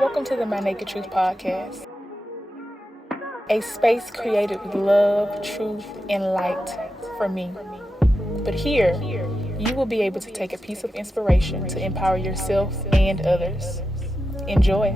Welcome to the My Naked Truth podcast, a space created with love, truth, and light for me. But here, you will be able to take a piece of inspiration to empower yourself and others. Enjoy.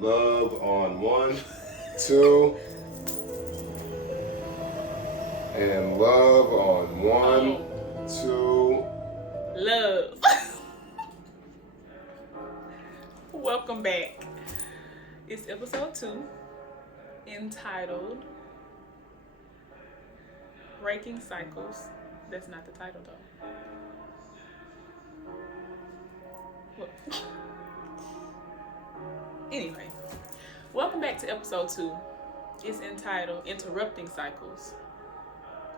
Love on 1, 2, and love on 1, 2. Love. Welcome back. It's episode 2, entitled Breaking Cycles. That's not the title though. What? Anyway, welcome back to episode 2. It's entitled Interrupting Cycles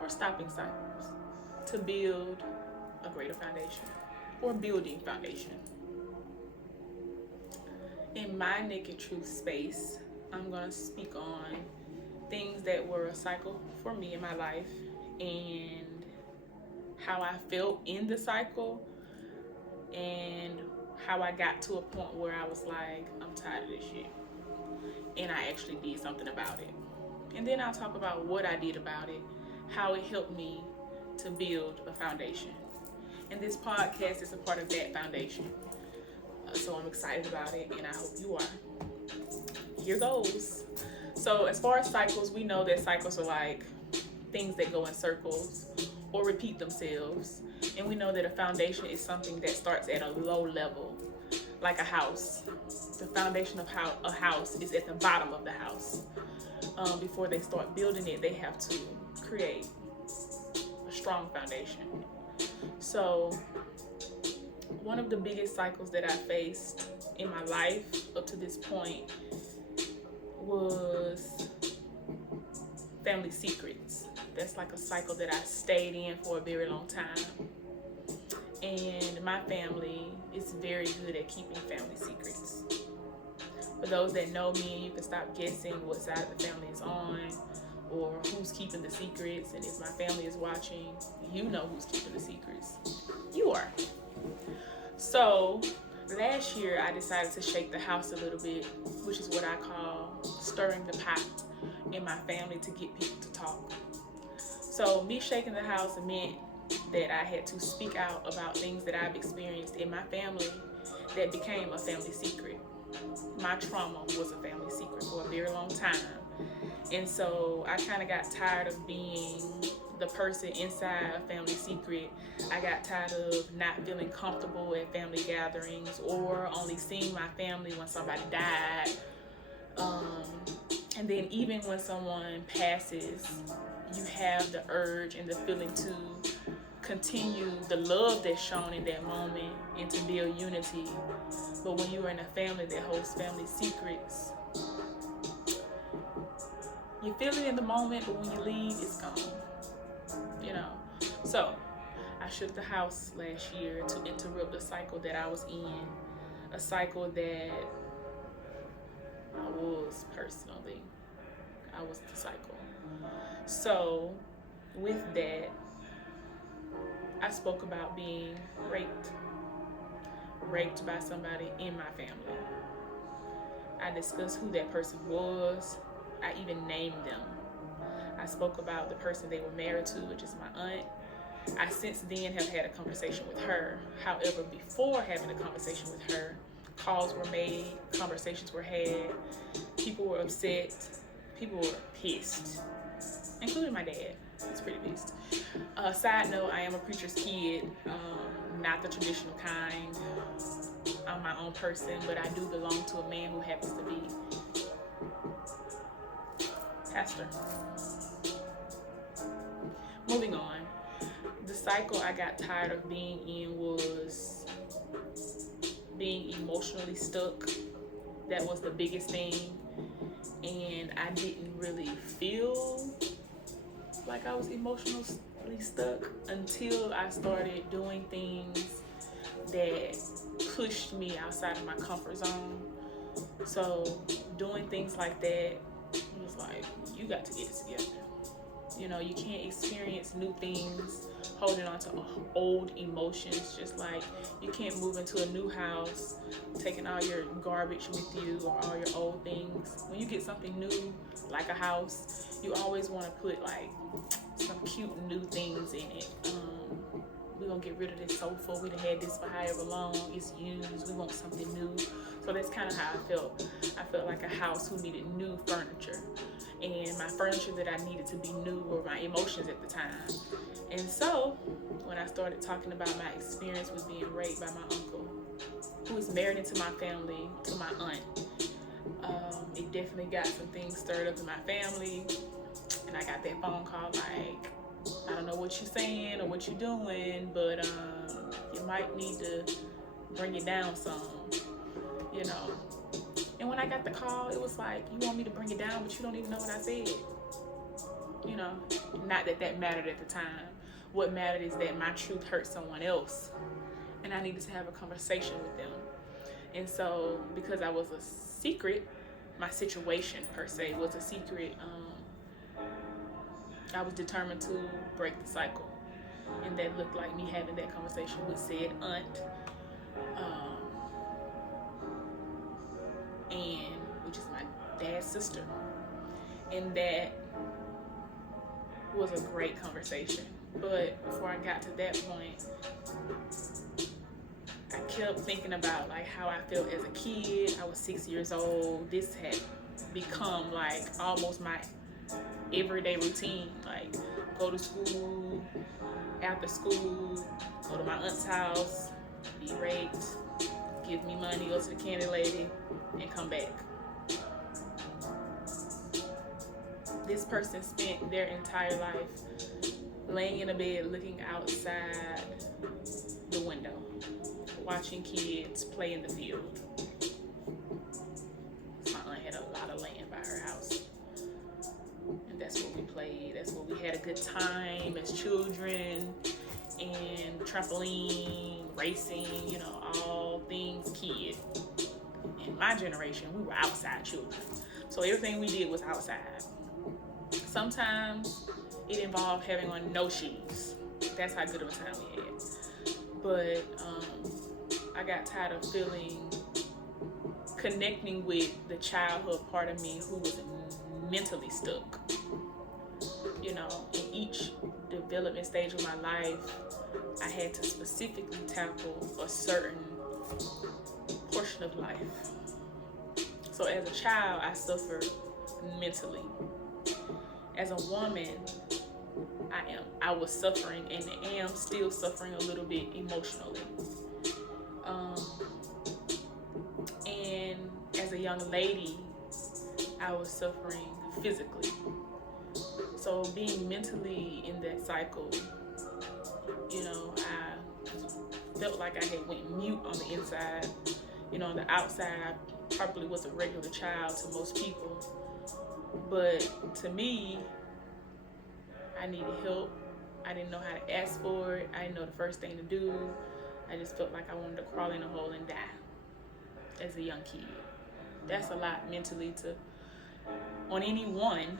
or Stopping Cycles to Build a Greater Foundation or Building Foundation. In my Naked Truth space, I'm going to speak on things that were a cycle for me in my life and how I felt in the cycle and how I got to a point where I was like, I'm tired of this shit. And I actually did something about it. And then I'll talk about what I did about it, how it helped me to build a foundation. And this podcast is a part of that foundation. So I'm excited about it, and I hope you are. Here goes. So as far as cycles, we know that cycles are like things that go in circles or repeat themselves. And we know that a foundation is something that starts at a low level, like a house. The foundation of how a house is at the bottom of the house. Before they start building it, they have to create a strong foundation. So one of the biggest cycles that I faced in my life up to this point was family secrets. That's like a cycle that I stayed in for a very long time. And my family is very good at keeping family secrets. For those that know me, you can stop guessing what side of the family is on or who's keeping the secrets. And if my family is watching, you know who's keeping the secrets. You are. So last year I decided to shake the house a little bit, which is what I call stirring the pot in my family to get people to talk. So me shaking the house meant that I had to speak out about things that I've experienced in my family that became a family secret. My trauma was a family secret for a very long time. And so I kind of got tired of being the person inside a family secret. I got tired of not feeling comfortable at family gatherings or only seeing my family when somebody died. And then even when someone passes, you have the urge and the feeling to continue the love that's shown in that moment and to build unity. But when you're in a family that holds family secrets, you feel it in the moment, but when you leave, it's gone. You know. So I shook the house last year to interrupt the cycle that I was in, a cycle that I was personally. I was the cycle. So with that, I spoke about being raped by somebody in my family. I discussed who that person was. I even named them. I spoke about the person they were married to, which is my aunt. I since then have had a conversation with her. However, before having a conversation with her, calls were made, conversations were had, people were upset, people were pissed, including my dad. He's pretty pissed. Side note, I am a preacher's kid, not the traditional kind. I'm my own person, but I do belong to a man who happens to be pastor. Moving on, the cycle I got tired of being in was being emotionally stuck. That was the biggest thing, and I didn't really feel like I was emotionally stuck until I started doing things that pushed me outside of my comfort zone. So doing things like that, it was like, you got to get it together. You know, you can't experience new things holding on to old emotions, just like you can't move into a new house taking all your garbage with you or all your old things. When you get something new, like a house, you always want to put like some cute new things in it. We're gonna get rid of this sofa. We done had this for however long. It's used. We want something new. So that's kind of how I felt. I felt like a house who needed new furniture. And my furniture that I needed to be new were my emotions at the time. And so when I started talking about my experience with being raped by my uncle, who is married into my family, to my aunt, it definitely got some things stirred up in my family. And I got that phone call like, I don't know what you're saying or what you're doing, but you might need to bring it down some, you know. And when I got the call, it was like, you want me to bring it down, but you don't even know what I said. You know, not that that mattered at the time. What mattered is that my truth hurt someone else, and I needed to have a conversation with them. And so, because I was a secret, my situation per se was a secret, I was determined to break the cycle. And that looked like me having that conversation with said aunt, and which is my dad's sister. And that was a great conversation. But before I got to that point, I kept thinking about like how I felt as a kid. I was 6 years old. This had become like almost my everyday routine. Like go to school, after school, go to my aunt's house, be raped, give me money, go to the candy lady, and come back. This person spent their entire life laying in a bed looking outside the window, watching kids play in the field. My aunt had a lot of land by her house, and that's where we played. That's where we had a good time as children, and trampoline, racing, you know, all things kid. In my generation, we were outside children, so everything we did was outside. Sometimes it involved having on no shoes. That's how good of a time we had. But I got tired of connecting with the childhood part of me who was mentally stuck. You know, in each development stage of my life, I had to specifically tackle a certain portion of life. So as a child, I suffered mentally. As a woman, I was suffering and am still suffering a little bit emotionally. And as a young lady, I was suffering physically. So being mentally in that cycle, I felt like I had went mute on the inside. On the outside, I probably was a regular child to most people. But to me, I needed help. I didn't know how to ask for it. I didn't know the first thing to do. I just felt like I wanted to crawl in a hole and die as a young kid. That's a lot mentally on anyone,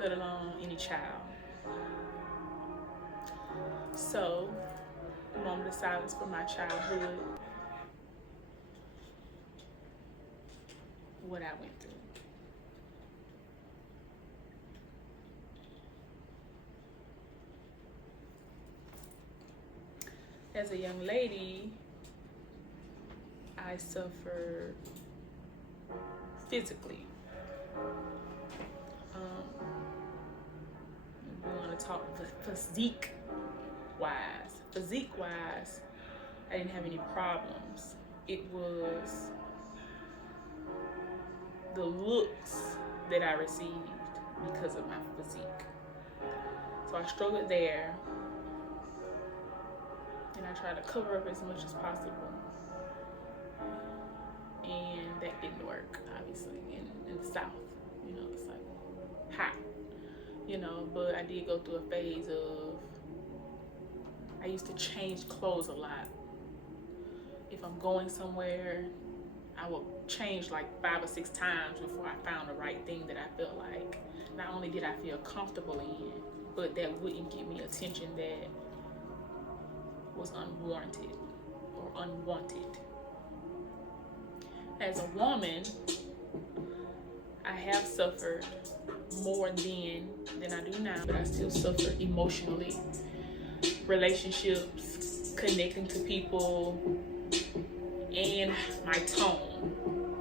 let alone any child. So, a moment of silence for my childhood, what I went through. As a young lady, I suffered physically. We want to talk physique-wise. Physique-wise, I didn't have any problems. It was the looks that I received because of my physique. So I struggled there, and I tried to cover up as much as possible. And that didn't work, obviously, in the South. It's like hot, but I did go through a phase of, I used to change clothes a lot. If I'm going somewhere, I would change like 5 or 6 times before I found the right thing that I felt like not only did I feel comfortable in, but that wouldn't give me attention that was unwarranted or unwanted. As a woman, I have suffered more then than I do now, but I still suffer emotionally. Relationships, connecting to people, and my tone.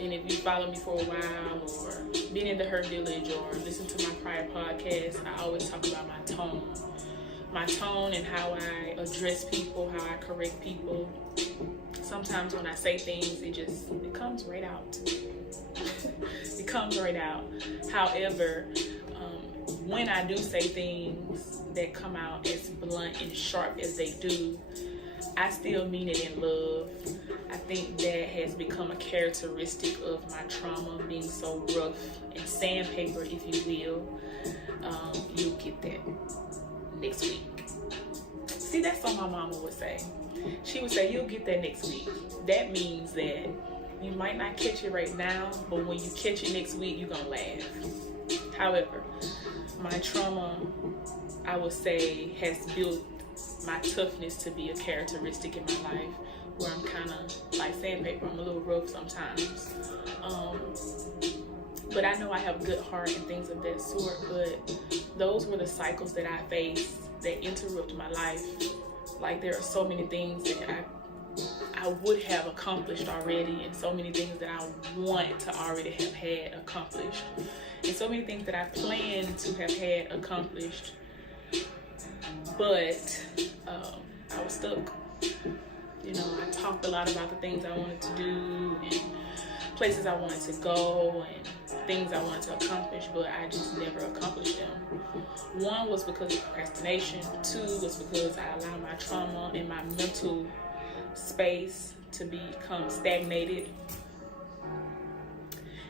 And if you follow me for a while or been in the Her Village or listen to my prior podcasts, I always talk about my tone. My tone and how I address people, how I correct people. Sometimes when I say things, it comes right out. It comes right out. However, when I do say things that come out as blunt and sharp as they do, I still mean it in love. I think that has become a characteristic of my trauma, being so rough and sandpaper, if you will. You'll get that next week. See, that's what my mama would say. She would say, you'll get that next week. That means that you might not catch it right now, but when you catch it next week, you're going to laugh. However, my trauma, I would say, has built my toughness to be a characteristic in my life, where I'm kind of like sandpaper. I'm a little rough sometimes. But I know I have a good heart and things of that sort, but those were the cycles that I faced that interrupt my life. Like, there are so many things that I would have accomplished already, and so many things that I want to already have had accomplished, and so many things that I plan to have had accomplished, but I was stuck. I talked a lot about the things I wanted to do and places I wanted to go and things I wanted to accomplish, but I just never accomplished them. One was because of procrastination. 2 was because I allowed my trauma and my mental space to become stagnated.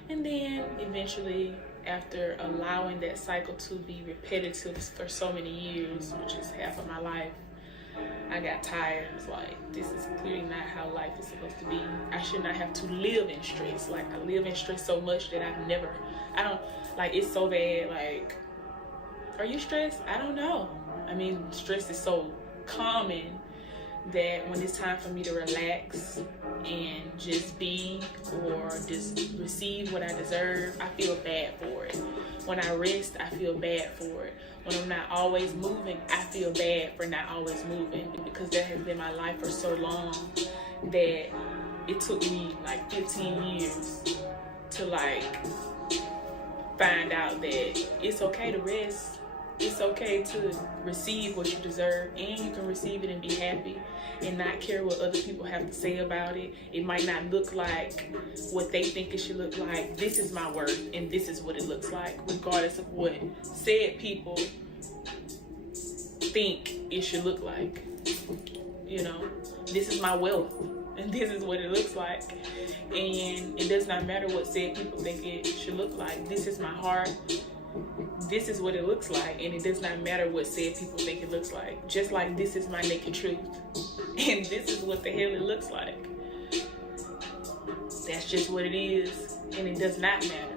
And then eventually, after allowing that cycle to be repetitive for so many years, which is half of my life, I got tired. It's like, this is clearly not how life is supposed to be. I should not have to live in stress. Like, I live in stress so much that it's so bad. Like, are you stressed? I don't know. I mean, stress is so common that when it's time for me to relax and just be or just receive what I deserve, I feel bad for it. When I rest, I feel bad for it. When I'm not always moving, I feel bad for not always moving, because that has been my life for so long that it took me like 15 years to find out that it's okay to rest. It's okay to receive what you deserve, and you can receive it and be happy and not care what other people have to say about it. It might not look like what they think it should look like. This is my worth, and this is what it looks like, regardless of what said people think it should look like. You know, this is my wealth, and this is what it looks like. And it does not matter what said people think it should look like. This is my heart. This is what it looks like, and it does not matter what said people think it looks like. Just like this is my naked truth, and this is what the hell it looks like. That's just what it is, and it does not matter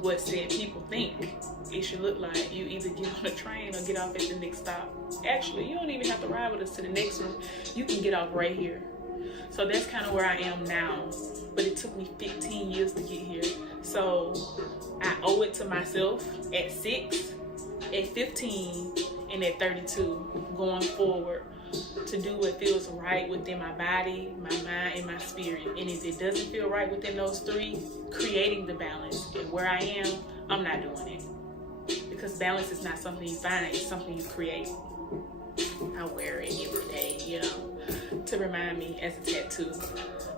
what said people think it should look like. You either get on a train or get off at the next stop. Actually, you don't even have to ride with us to the next one. You can get off right here. So that's kind of where I am now, but it took me 15 years to get here. So I owe it to myself at 6, at 15, and at 32 going forward to do what feels right within my body, my mind, and my spirit. And if it doesn't feel right within those three, creating the balance. And where I am, I'm not doing it. Because balance is not something you find, it's something you create. I wear it every day, you know, to remind me as a tattoo,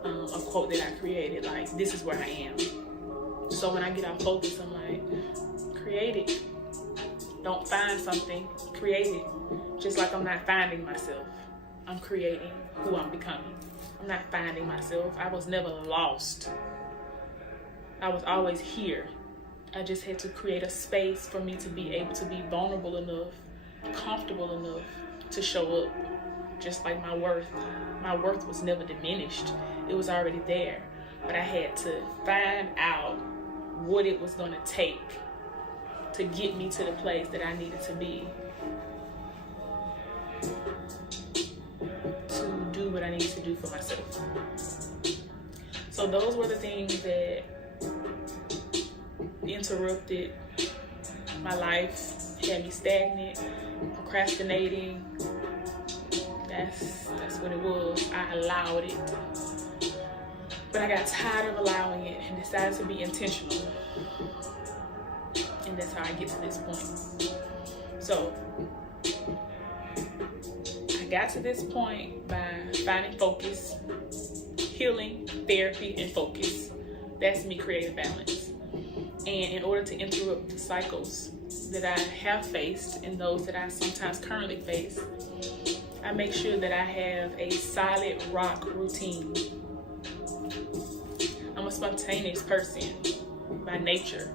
a quote that I created, like, this is where I am. So when I get off focus, I'm like, create it. Don't find something, create it. Just like I'm not finding myself, I'm creating who I'm becoming. I'm not finding myself. I was never lost. I was always here. I just had to create a space for me to be able to be vulnerable enough, comfortable enough to show up. Just like my worth. My worth was never diminished. It was already there. But I had to find out what it was going to take to get me to the place that I needed to be, to do what I needed to do for myself. So those were the things that interrupted my life, had me stagnant, procrastinating. That's what it was. I allowed it. But I got tired of allowing it and decided to be intentional. And that's how I get to this point. So I got to this point by finding focus, healing, therapy, and focus. That's me creating balance. And in order to interrupt the cycles that I have faced and those that I sometimes currently face, I make sure that I have a solid rock routine. I'm a spontaneous person by nature,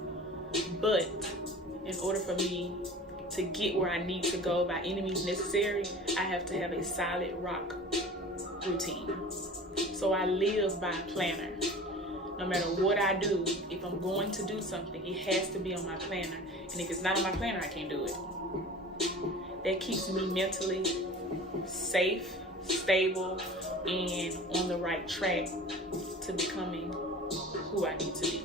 but in order for me to get where I need to go by any means necessary, I have to have a solid rock routine. So I live by a planner. No matter what I do, if I'm going to do something, it has to be on my planner. And if it's not on my planner, I can't do it. That keeps me mentally safe, stable, and on the right track to becoming who I need to be.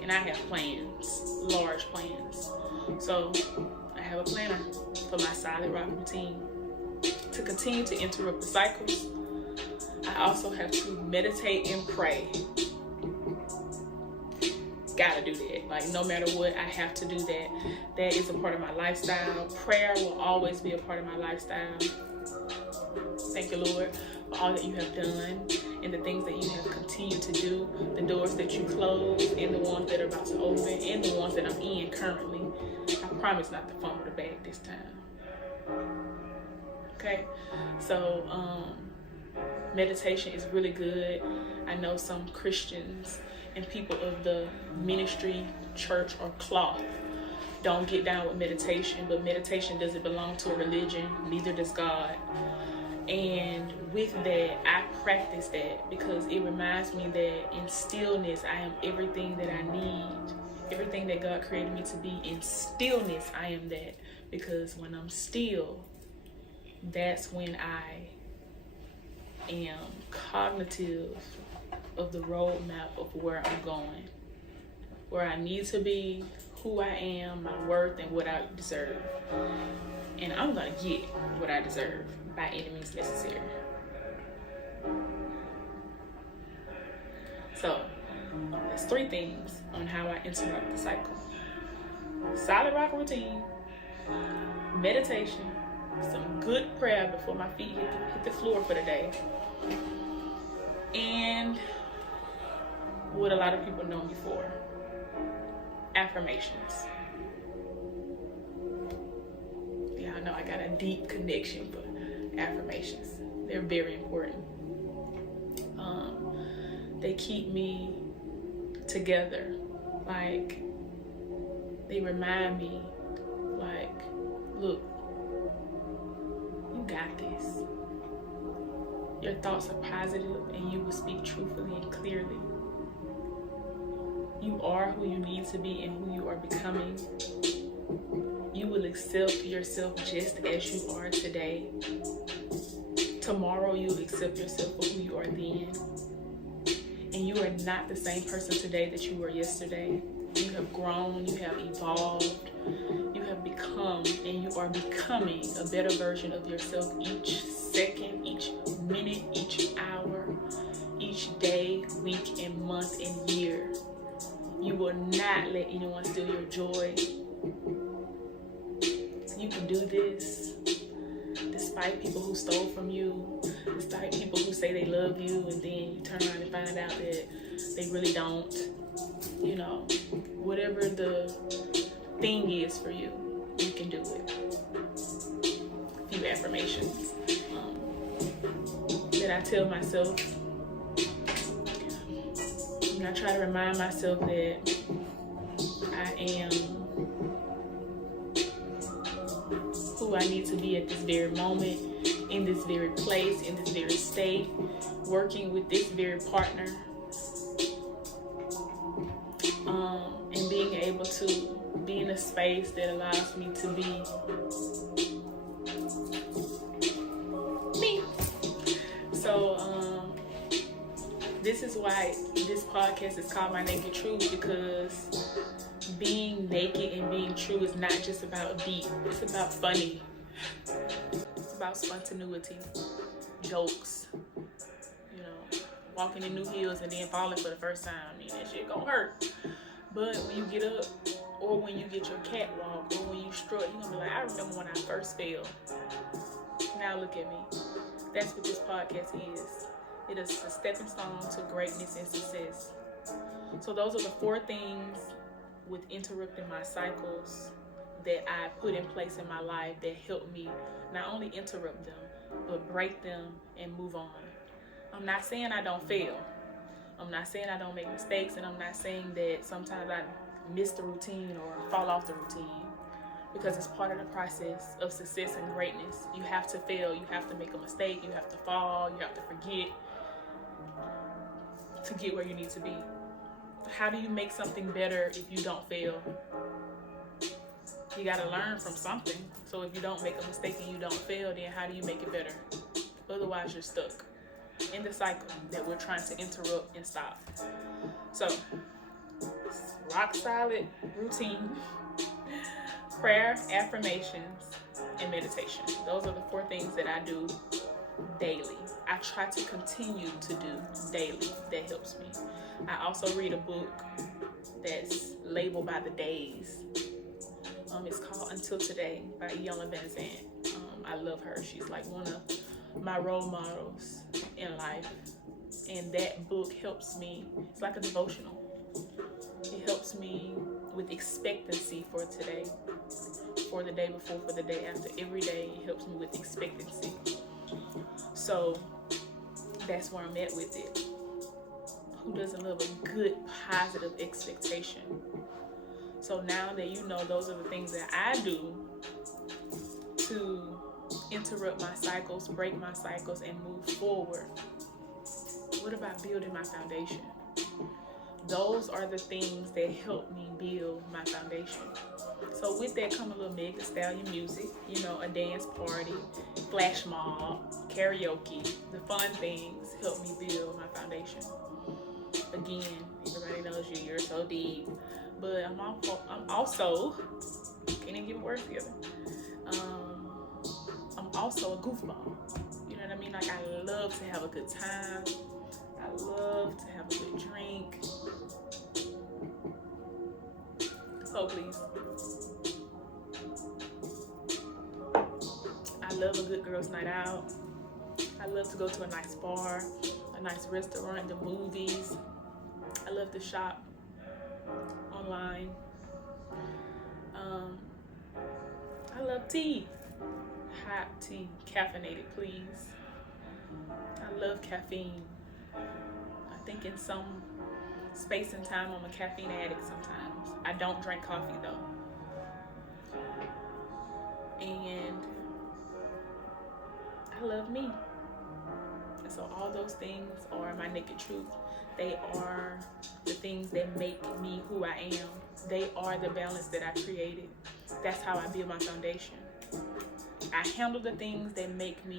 And I have plans, large plans. So I have a planner for my solid rock routine. To continue to interrupt the cycles, I also have to meditate and pray. Gotta do that. Like, no matter what, I have to do that. That is a part of my lifestyle. Prayer will always be a part of my lifestyle. Thank you, Lord, for all that you have done and the things that you have continued to do, the doors that you closed and the ones that are about to open and the ones that I'm in currently. I promise not to fumble the bag this time. Okay? So, meditation is really good. I know some Christians and people of the ministry, church, or cloth don't get down with meditation, but meditation doesn't belong to a religion, neither does God. And with that, I practice that because it reminds me that in stillness, I am everything that I need. Everything that God created me to be. In stillness, I am that. Because when I'm still, that's when I am cognitive of the roadmap of where I'm going, where I need to be, who I am, my worth, and what I deserve. And I'm gonna get what I deserve by any means necessary. So, there's 3 things on how I interrupt the cycle. solid rock routine, meditation, some good prayer before my feet hit the floor for the day, and what a lot of people know me for, affirmations. Yeah, I know I got a deep connection for affirmations. They're very important. They keep me together. Like, they remind me, like, look, you got this. Your thoughts are positive and you will speak truthfully and clearly. You are who you need to be and who you are becoming. You will accept yourself just as you are today. Tomorrow you'll accept yourself for who you are then. And you are not the same person today that you were yesterday. You have grown, you have evolved, you have become, and you are becoming a better version of yourself each second, each minute, each hour, each day, week, and month, and year. You will not let anyone steal your joy. You can do this despite people who stole from you, despite people who say they love you, and then you turn around and find out that they really don't. You know, whatever the thing is for you, you can do it. A few affirmations that I tell myself. And I try to remind myself that I am who I need to be at this very moment, in this very place, in this very state, working with this very partner, and being able to be in a space that allows me to be me. So this is why this podcast is called My Naked Truth, because being naked and being true is not just about deep, it's about funny. It's about spontaneity, jokes, you know, walking in new hills and then falling for the first time. I mean, that shit gonna hurt. But when you get up, or when you get your catwalk, or when you strut, you're gonna be like, I remember when I first fell. Now look at me. That's what this podcast is. It is a stepping stone to greatness and success. So those are the 4 things with interrupting my cycles that I put in place in my life that help me not only interrupt them, but break them and move on. I'm not saying I don't fail. I'm not saying I don't make mistakes, and I'm not saying that sometimes I miss the routine or fall off the routine, because it's part of the process of success and greatness. You have to fail, you have to make a mistake, you have to fall, you have to forget to get where you need to be. How do you make something better if you don't fail? You gotta learn from something. So if you don't make a mistake and you don't fail, then how do you make it better? Otherwise, you're stuck in the cycle that we're trying to interrupt and stop. So, rock solid routine, prayer, affirmations, and meditation. Those are the 4 things that I do daily. I try to continue to do daily. That helps me. I also read a book that's labeled by the days. It's called Until Today by Iyanla Vanzant. I love her. She's like one of my role models in life. And that book helps me. It's like a devotional. It helps me with expectancy for today, for the day before, for the day after. Every day it helps me with expectancy. So that's where I'm at with it. Who doesn't love a good, positive expectation? So now that you know those are the things that I do to interrupt my cycles, break my cycles, and move forward, what about building my foundation? Those are the things that help me build my foundation. So with that come a little Meg Thee Stallion music, you know, a dance party, flash mob, karaoke. The fun things help me build my foundation. Again, everybody knows you're so deep, but I'm also can't even get my words together. I'm also a goofball. You know what I mean? Like, I love to have a good time. I love to have a good drink. So Hold, please. I love a good girls' night out. I love to go to a nice bar, a nice restaurant, the movies. I love to shop online. I love tea. Hot tea, caffeinated, please. I love caffeine. I think in some space and time I'm a caffeine addict sometimes. I don't drink coffee though. And I love me. And so all those things are my naked truth. They are the things that make me who I am. They are the balance that I created. That's how I build my foundation. I handle the things that make me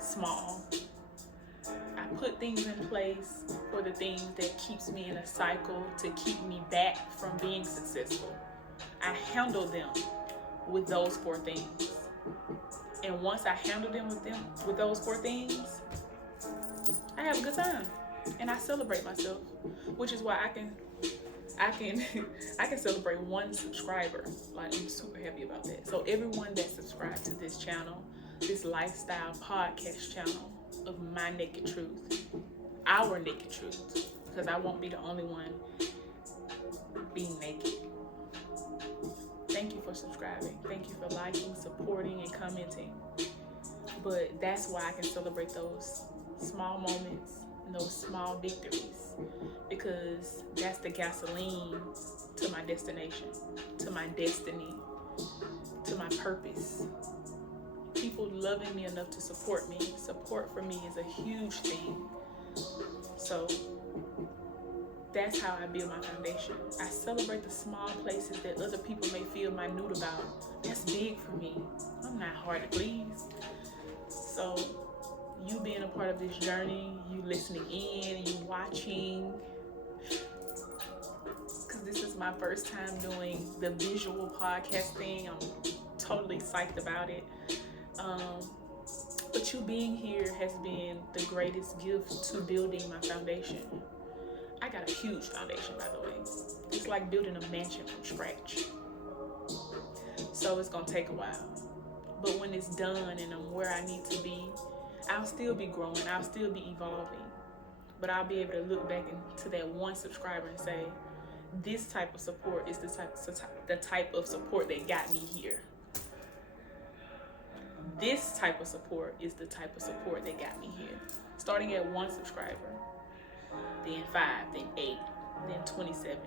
small. I put things in place for the things that keeps me in a cycle to keep me back from being successful. I handle them with those 4 things. And once I handle them with those 4 things, I have a good time and I celebrate myself, which is why I can celebrate 1 subscriber. Like, I'm super happy about that. So everyone that subscribed to this channel, this lifestyle podcast channel of my naked truth, our naked truth, because I won't be the only one being naked. Thank you for subscribing. Thank you for liking, supporting, and commenting. But that's why I can celebrate those small moments and those small victories, because that's the gasoline to my destination, to my destiny, to my purpose. People loving me enough to support me. Support for me is a huge thing. So that's how I build my foundation. I celebrate the small places that other people may feel minute about. That's big for me. I'm not hard to please. So you being a part of this journey, you listening in, you watching, because this is my first time doing the visual podcast thing. I'm totally psyched about it. But you being here has been the greatest gift to building my foundation. I got a huge foundation, by the way. It's like building a mansion from scratch. So it's gonna take a while. But when it's done and I'm where I need to be, I'll still be growing, I'll still be evolving. But I'll be able to look back into that 1 subscriber and say, this type of support is the type of support that got me here. This type of support is the type of support that got me here. Starting at 1 subscriber, then 5, then 8, then 27,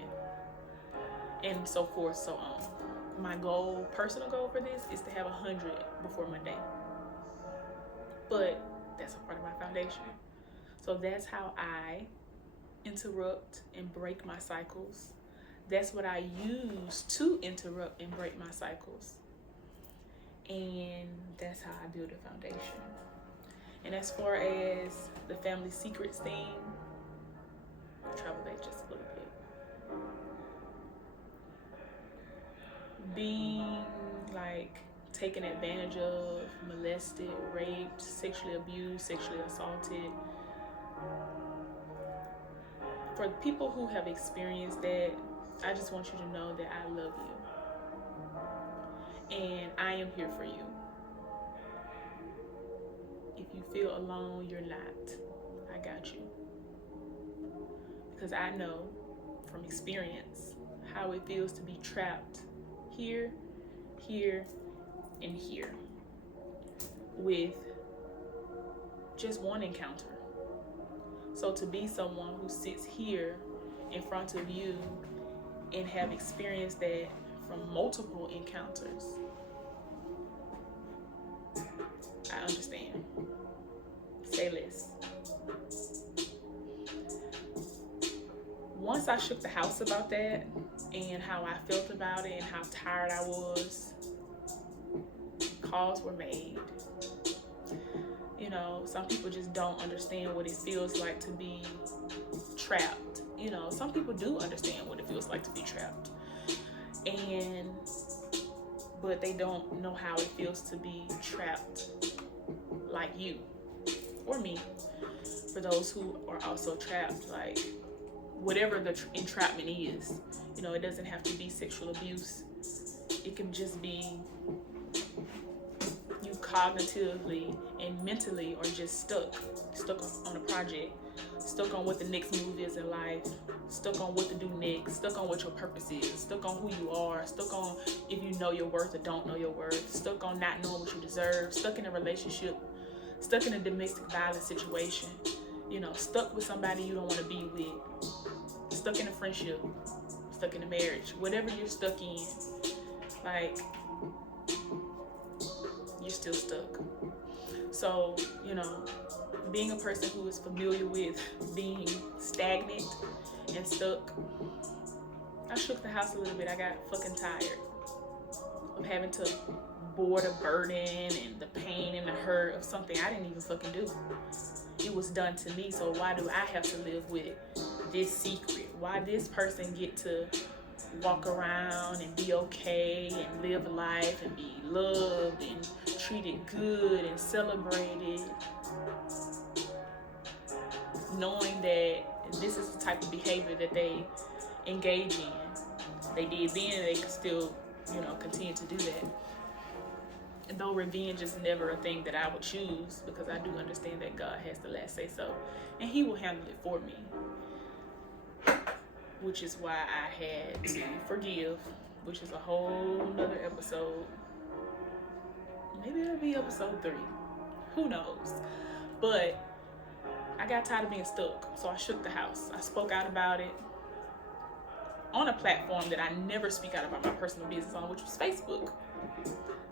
and so forth, so on. My goal, personal goal for this, is to have 100 before Monday. But that's a part of my foundation. So that's how I interrupt and break my cycles. That's what I use to interrupt and break my cycles. And that's how I build a foundation. And as far as the family secrets thing, I'll travel back just a little bit. Being like taken advantage of, molested, raped, sexually abused, sexually assaulted. For people who have experienced that, I just want you to know that I love you. And I am here for you. If you feel alone, you're not. I got you. Because I know from experience how it feels to be trapped here, here, and here with just one encounter. So to be someone who sits here in front of you and have experienced that from multiple encounters, I understand. Say less. Once I shook the house about that and how I felt about it and how tired I was, calls were made. You know, some people just don't understand what it feels like to be trapped. You know, some people do understand what it feels like to be trapped. But they don't know how it feels to be trapped like you or me. For those who are also trapped, like, whatever the entrapment is. You know, it doesn't have to be sexual abuse. It can just be you cognitively and mentally are just stuck on a project, stuck on what the next move is in life, stuck on what to do next, stuck on what your purpose is, stuck on who you are, stuck on if you know your worth or don't know your worth, stuck on not knowing what you deserve, stuck in a relationship, stuck in a domestic violence situation, you know, stuck with somebody you don't want to be with, stuck in a friendship, stuck in a marriage, whatever you're stuck in, like, you're still stuck. So, you know, being a person who is familiar with being stagnant and stuck, I shook the house a little bit. I got fucking tired of having to bear the burden and the pain and the hurt of something I didn't even fucking do. It was done to me, so why do I have to live with this secret? Why this person get to walk around and be okay and live life and be loved and treated good and celebrated, knowing that this is the type of behavior that they engage in. They did then, and they could still, you know, continue to do that. And though revenge is never a thing that I would choose, because I do understand that God has the last say so, and He will handle it for me. Which is why I had to forgive, which is a whole nother episode. Maybe it'll be episode 3. Who knows? But I got tired of being stuck, so I shook the house. I spoke out about it on a platform that I never speak out about my personal business on, which was Facebook.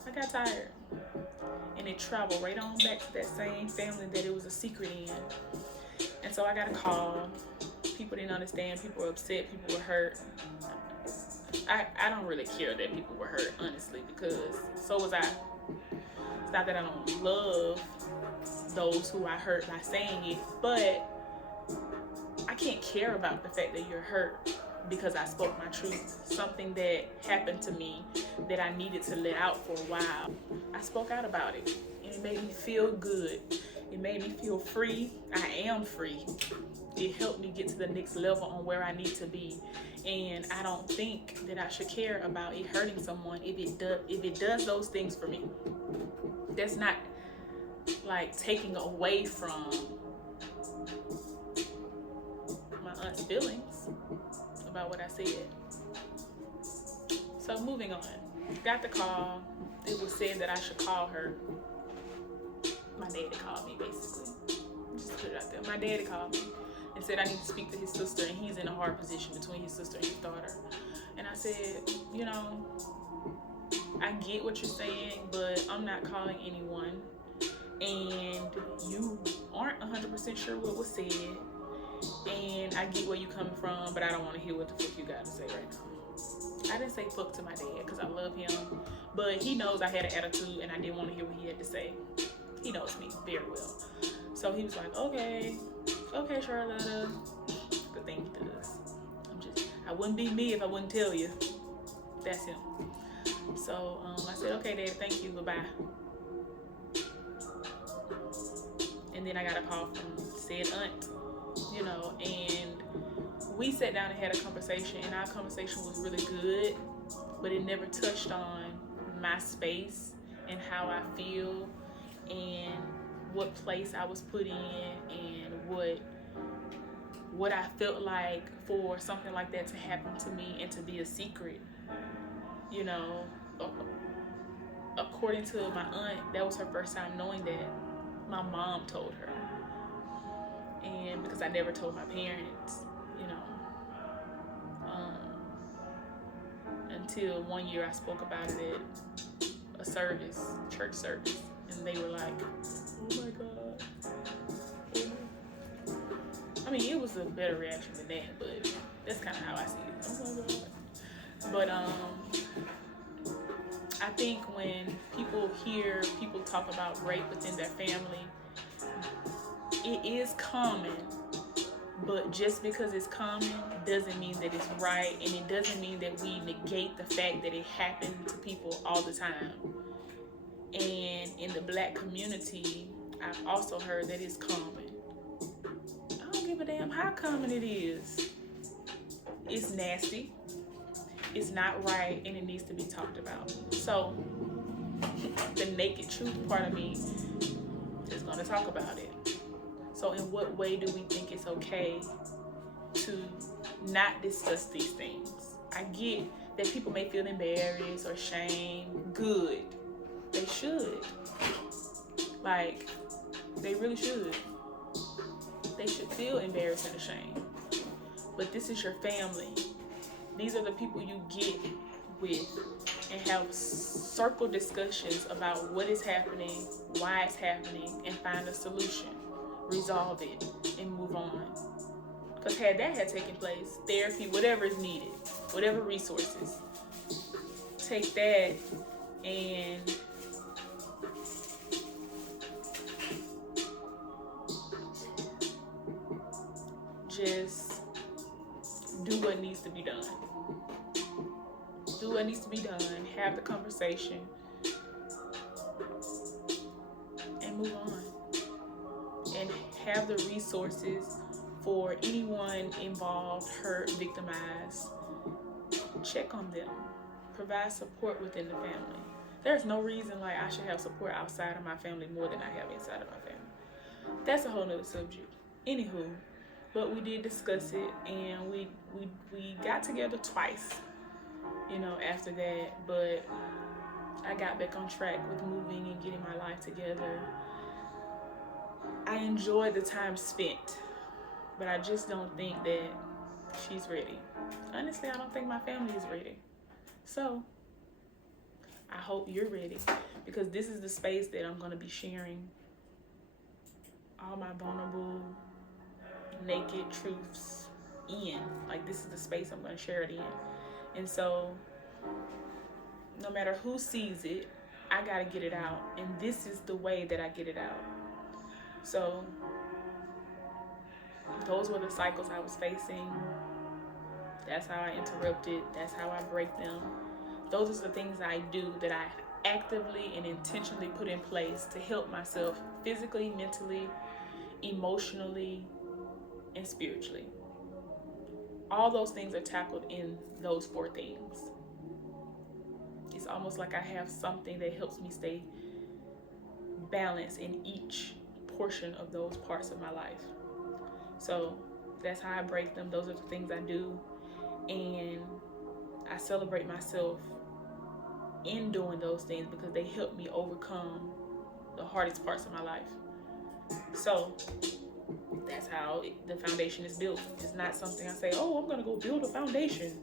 I got tired. And it traveled right on back to that same family that it was a secret in. And so I got a call. People didn't understand. People were upset. People were hurt. I don't really care that people were hurt, honestly, because so was I. It's not that I don't love those who I hurt by saying it, but I can't care about the fact that you're hurt because I spoke my truth. Something that happened to me that I needed to let out for a while. I spoke out about it, and it made me feel good. It made me feel free. I am free. It helped me get to the next level on where I need to be. And I don't think that I should care about it hurting someone if it does those things for me. That's not like taking away from my aunt's feelings about what I said. So moving on. Got the call. It was said that I should call her. My daddy called me, basically. Just put it out there. My daddy called me and said I need to speak to his sister, and he's in a hard position between his sister and his daughter. And I said, you know, I get what you're saying, but I'm not calling anyone, and you aren't 100% sure what was said, and I get where you're coming from, but I don't want to hear what the fuck you got to say right now. I didn't say fuck to my dad because I love him, but he knows I had an attitude and I didn't want to hear what he had to say. He knows me very well. So he was like, okay, Charlotte. Good thing he does. I wouldn't be me if I wouldn't tell you. That's him. So I said, okay, Dad, thank you, bye-bye. And then I got a call from said aunt, you know, and we sat down and had a conversation, and our conversation was really good, but it never touched on my space and how I feel and what place I was put in and what I felt like for something like that to happen to me and to be a secret. You know, according to my aunt, that was her first time knowing that. My mom told her. And because I never told my parents, you know, until one year I spoke about it at a service, church service, and they were like, oh my God. I mean, it was a better reaction than that, but that's kind of how I see it. Oh my God. But I think when people hear people talk about rape within their family, it is common, but just because it's common doesn't mean that it's right, and it doesn't mean that we negate the fact that it happened to people all the time. And in the Black community, I've also heard that it's common. I don't give a damn how common it is. It's nasty, it's not right, and it needs to be talked about. So the naked truth part of me is going to talk about it. So in what way do we think it's okay to not discuss these things? I get that people may feel embarrassed or shame. Good. They should. Like, they really should. They should feel embarrassed and ashamed. But this is your family. These are the people you get with and have circle discussions about what is happening, why it's happening, and find a solution. Resolve it and move on. Because had that had taken place, therapy, whatever is needed, whatever resources, take that and just do what needs to be done. Do what needs to be done. Have the conversation and move on. And have the resources for anyone involved, hurt, victimized. Check on them. Provide support within the family. There's no reason like I should have support outside of my family more than I have inside of my family. That's a whole nother subject. Anywho, but we did discuss it, and we got together twice, after that. But I got back on track with moving and getting my life together. I enjoyed the time spent, but I just don't think that she's ready. Honestly, I don't think my family is ready. So I hope you're ready, because this is the space that I'm going to be sharing all my vulnerable, naked truths in. Like, this is the space I'm going to share it in. And so no matter who sees it, I got to get it out. And this is the way that I get it out. So those were the cycles I was facing. That's how I interrupted. That's how I break them. Those are the things I do that I actively and intentionally put in place to help myself physically, mentally, emotionally, and spiritually. All those things are tackled in those 4 things. It's almost like I have something that helps me stay balanced in each portion of those parts of my life. So that's how I break them. Those are the things I do. And I celebrate myself in doing those things because they help me overcome the hardest parts of my life. So that's how the foundation is built. It's not something I say, I'm going to go build a foundation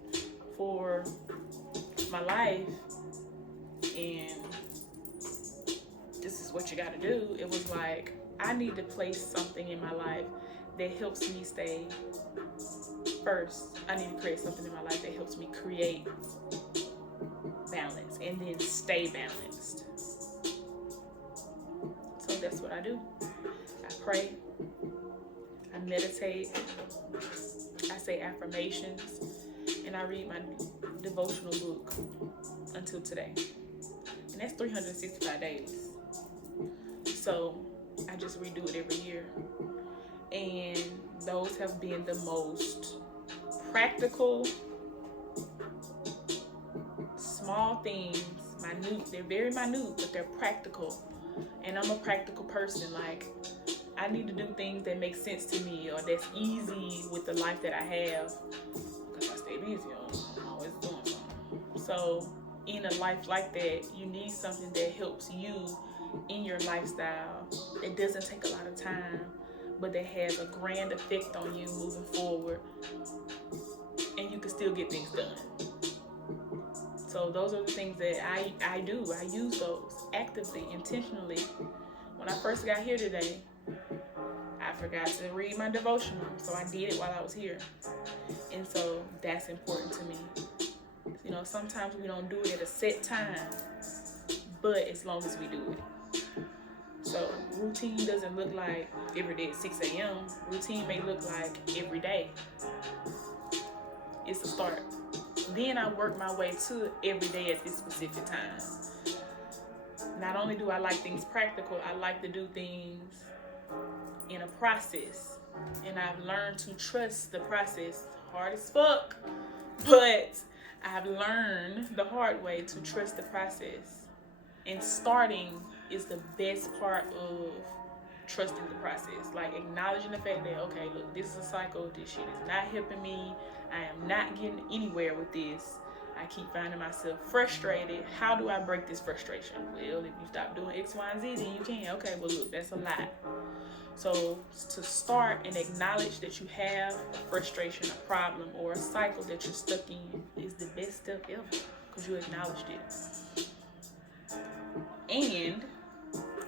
for my life and this is what you got to do. It was like, I need to place something in my life that helps me stay first. I need to create something in my life that helps me create balance and then stay balanced. So that's what I do. I pray, I meditate, I say affirmations, and I read my devotional book until today. And that's 365 days. So I just redo it every year. And those have been the most practical, small things, minute. They're very minute, but they're practical. And I'm a practical person. Like, I need to do things that make sense to me or that's easy with the life that I have, because I stay busy. I'm always doing something. So in a life like that, you need something that helps you in your lifestyle. It doesn't take a lot of time, but that has a grand effect on you moving forward, and you can still get things done. So those are the things that I do. I use those actively, intentionally. When I first got here today, I forgot to read my devotional, so I did it while I was here. And so that's important to me. Sometimes we don't do it at a set time, but as long as we do it. So routine doesn't look like every day at 6 a.m. Routine may look like every day. It's a start. Then I work my way to every day at this specific time. Not only do I like things practical, I like to do things in a process. And I've learned to trust the process hard as fuck. But I've learned the hard way to trust the process. And starting is the best part of trusting the process. Like acknowledging the fact that, okay, look, this is a cycle. This shit is not helping me. I am not getting anywhere with this. I keep finding myself frustrated. How do I break this frustration? Well, if you stop doing X, Y, and Z, then you can. Okay, well, look, that's a lot. So to start and acknowledge that you have a frustration, a problem, or a cycle that you're stuck in is the best step ever, because you acknowledged it. And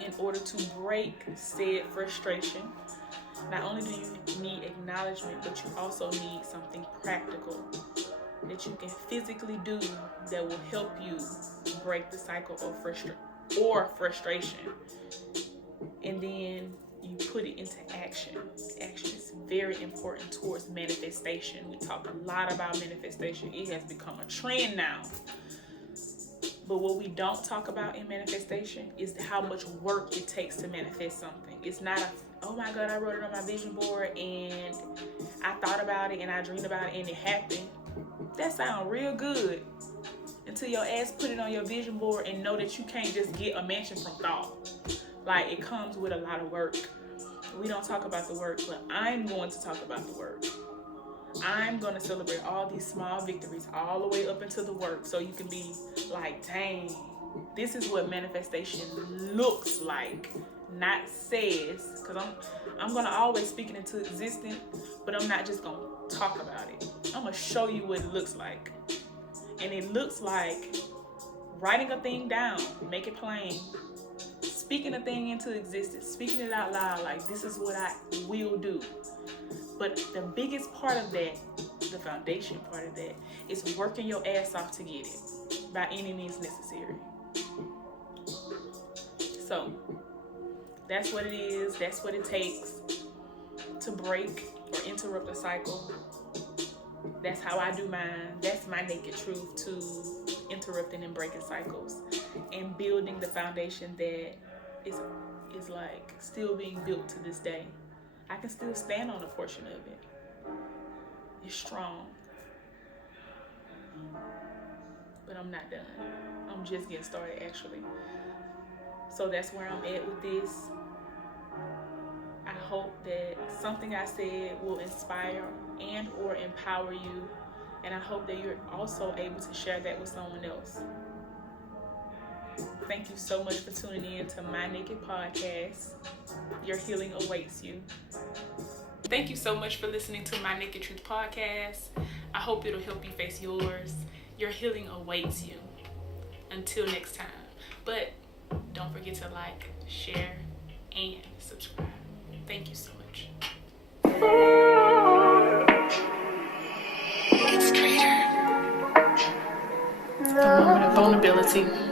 in order to break said frustration, not only do you need acknowledgement, but you also need something practical that you can physically do that will help you break the cycle of frustration. And then you put it into action. Action is very important towards manifestation. We talk a lot about manifestation. It has become a trend now. But what we don't talk about in manifestation is how much work it takes to manifest something. It's not oh my God, I wrote it on my vision board and I thought about it and I dreamed about it and it happened. That sounds real good until your ass put it on your vision board and know that you can't just get a mansion from thought. Like, it comes with a lot of work. We don't talk about the work, but I'm going to talk about the work. I'm going to celebrate all these small victories all the way up into the work, so you can be like, dang, this is what manifestation looks like, not says. Because I'm going to always speak it into existence, but I'm not just going to talk about it. I'm going to show you what it looks like. And it looks like writing a thing down, make it plain, speaking a thing into existence, speaking it out loud, like, this is what I will do. But the biggest part of that, the foundation part of that, is working your ass off to get it by any means necessary. So that's what it is. That's what it takes to break or interrupt a cycle. That's how I do mine. That's my naked truth to interrupting and breaking cycles and building the foundation that is like still being built to this day. I can still stand on a portion of it. It's strong. But I'm not done. I'm just getting started, actually. So that's where I'm at with this. I hope that something I said will inspire and or empower you. And I hope that you're also able to share that with someone else. Thank you so much for tuning in to My Naked Podcast. Your healing awaits you. Thank you so much for listening to My Naked Truth Podcast. I hope it'll help you face yours. Your healing awaits you. Until next time. But don't forget to like, share, and subscribe. Thank you so much. It's greater. A moment of vulnerability.